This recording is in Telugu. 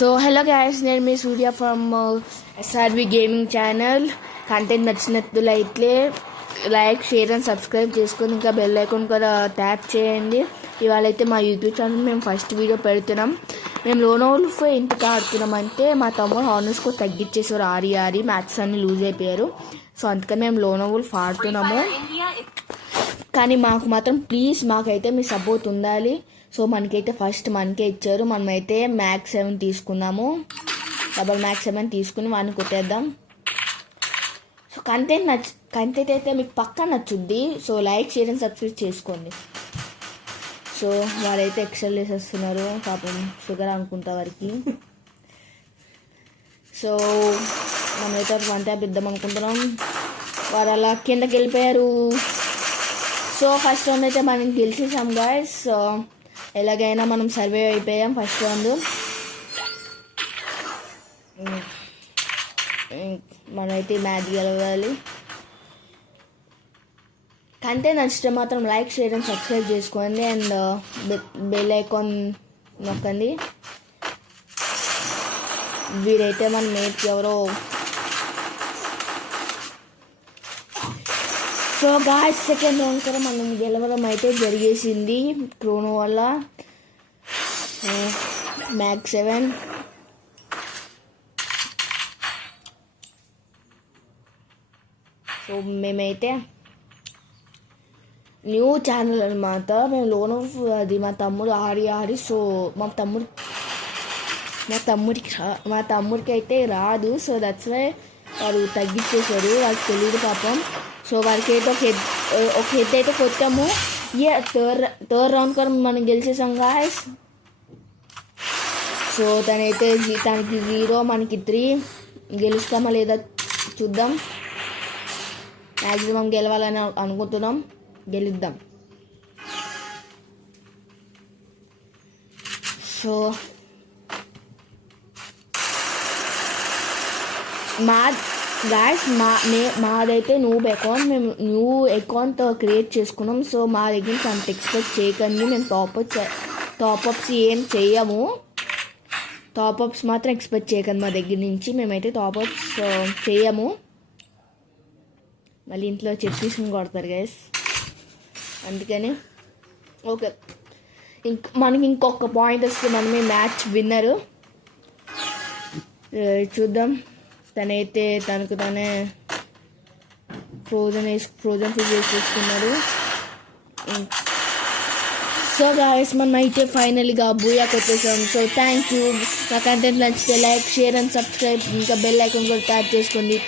సో హలో గైస్, నేను మీ Surya from S R V gaming channel. Content నచ్చినట్లయితే లైక్, షేర్ అండ్ సబ్స్క్రైబ్ చేసుకొని ఇంకా బెల్ ఐకాన్ కూడా ట్యాప్ చేయండి. ఇవాళ అయితే మా యూట్యూబ్ ఛానల్ మేము ఫస్ట్ వీడియో పెడుతున్నాం. మేము లోన్ ఓల్ఫ్ ఎందుకు ఆడుతున్నామంటే మా తమ్ముడు హానర్స్ కూడా తగ్గించేసారు. ఆరి మ్యాథ్స్ అన్ని లూజ్ అయిపోయారు. సో అందుకని మేము లోన్ ఓల్ఫ్ ఆడుతున్నాము. కానీ మాకు మాత్రం ప్లీజ్ మాకైతే మీ సపోర్ట్ ఉండాలి. సో మనకైతే ఫస్ట్ మనకే ఇచ్చారు. మనమైతే మ్యాక్స్ 7 తీసుకున్నాము. డబల్ మ్యాక్స్ 7 తీసుకుని వాడిని కొట్టేద్దాం. సో కంటెంట్ అయితే మీకు పక్కా నచ్చుద్ది. So like, share and subscribe చేసుకోండి. సో వాళ్ళైతే ఎక్సెల్ వేసేస్తున్నారు. పాపం షుగర్ అనుకుంటా వారికి. సో మనమైతే వన్ ట్యాప్ ఇద్దాం అనుకుంటున్నాం. వారు అలా కిందకి వెళ్ళిపోయారు. సో ఫస్ట్ రౌండ్ అయితే మనం గెలిచేసాం గాయస్. సో ఎలాగైనా మనం సర్వే అయిపోయాం ఫస్ట్ రౌండ్. మనమైతే మ్యాచ్ గెలవాలి. కంటెంట్ నచ్చితే మాత్రం లైక్, షేర్ అండ్ సబ్స్క్రైబ్ చేసుకోండి అండ్ బెల్ ఐకాన్ నొక్కండి. వీరైతే మన మేట్ ఎవరో. సో గాయస్ సెకండ్ రౌండ్ కూడా మనం గెలవడం అయితే జరిగేసింది క్రోనో వల్ల. మ్యాక్స్ 7 సో మేమైతే న్యూ ఛానల్ అనమాట. మేము లోన్ ఆఫ్ అది మా తమ్ముడు ఆడి సో మా తమ్ముడికి అయితే రాదు. సో దట్స్ వై వారు తగ్గించేశారు. వాళ్ళకి తెలియదు పాపం. సో వారికి అయితే ఒక హెడ్ అయితే కొట్టాము. థర్డ్ రౌండ్ కూడా మనం గెలిచేసాం గాయస్. సో తనకి 0 మనకి 3. గెలుస్తామా లేదా చూద్దాం. మ్యాక్సిమం గెలవాలని అనుకుంటున్నాం. గెలుద్దాం. సో మాదైతే మేము న్యూ అకౌంట్ క్రియేట్ చేసుకున్నాం. సో మా దగ్గర అంత ఎక్స్పెక్ట్ చేయకండి. మేము టాప్అప్స్ ఏం చేయము. టాప్అప్స్ మాత్రం ఎక్స్పెక్ట్ చేయకండి మా దగ్గర నుంచి. మేమైతే టాప్అప్స్ చేయము. మళ్ళీ ఇంట్లో చెప్పేసి కొడతారు గైస్. అందుకని ఓకే, మనకి ఇంకొక పాయింట్ వస్తే మనమే మ్యాచ్ విన్నరు. చూద్దాం. తనైతే తనకు తానే ఫ్రోజన్ ఫిష్ వేసుకున్నాడు. సో గాయస్ మనం అయితే ఫైనల్గా బూయా కొట్టేసాం. So thank you. నా కంటెంట్ నచ్చితే లైక్, షేర్ అండ్ సబ్స్క్రైబ్ ఇంకా బెల్ ఐకాన్ కూడా ట్యాప్ చేసుకోండి.